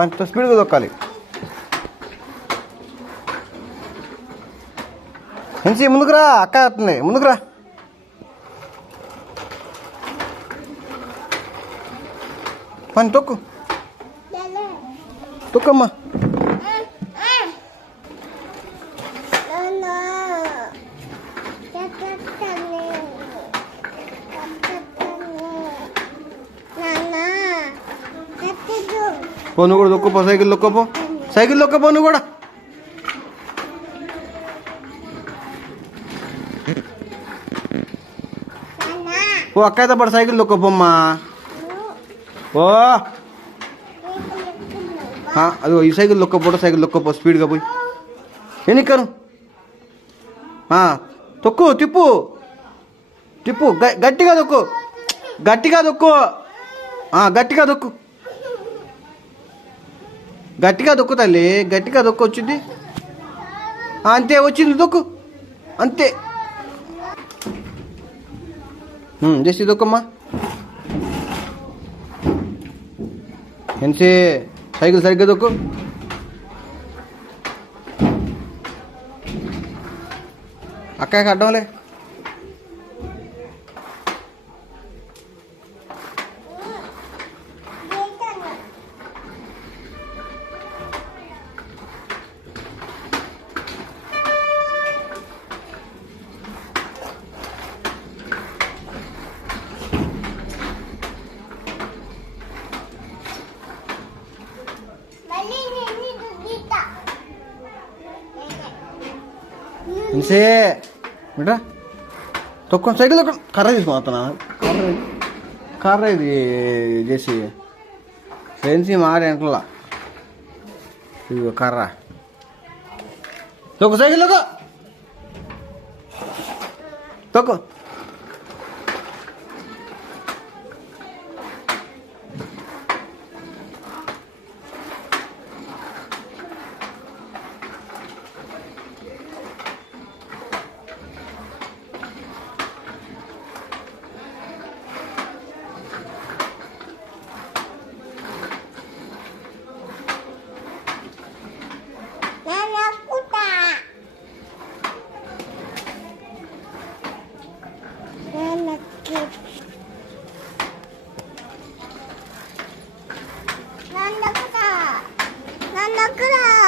కొంచెం స్పీడ్గా దొక్కాలి. హెన్సీ ముందుకురా, అక్క వస్తుంది, ముందుకురా. పని తొక్కు, తొక్కమ్మా. పో నువ్వు కూడా దొక్కపో, సైకిల్ దొక్కపో, సైకిల్ దొక్కపో నువ్వు కూడా. ఓ అక్క అయితే పడు, సైకిల్ దొక్కపోమ్మా. ఓ అదిగో ఈ సైకిల్ దొక్కపో, సైకిల్ దొక్కపో, స్పీడ్గా పోయి. ఎన్నికను తొక్కు, తిప్పు తిప్పు, గట్టిగా దొక్కు, గట్టిగా దొక్కు, గట్టిగా దొక్కు, గట్టిగా దొక్కు తల్లి, గట్టిగా దొక్కు. వచ్చింది అంతే, వచ్చింది దొక్కు అంతే. చేసి దొక్కమ్మా. ఎన్సీ సైకిల్ సరిగ్గా దొక్కు. అక్కకి అడ్డంలే. ఇన్సే బిడ్డా తొక్కు, సైకిల్ తొక్క. కర్ర తీసుకున్నా, కర్ర ఇది చేసి ఫ్రెండ్స్ మారి అంటలా. ఇదిగో కర్ర తొక్కు, సైకిల్ తొక్కు, తొక్కు. Nanda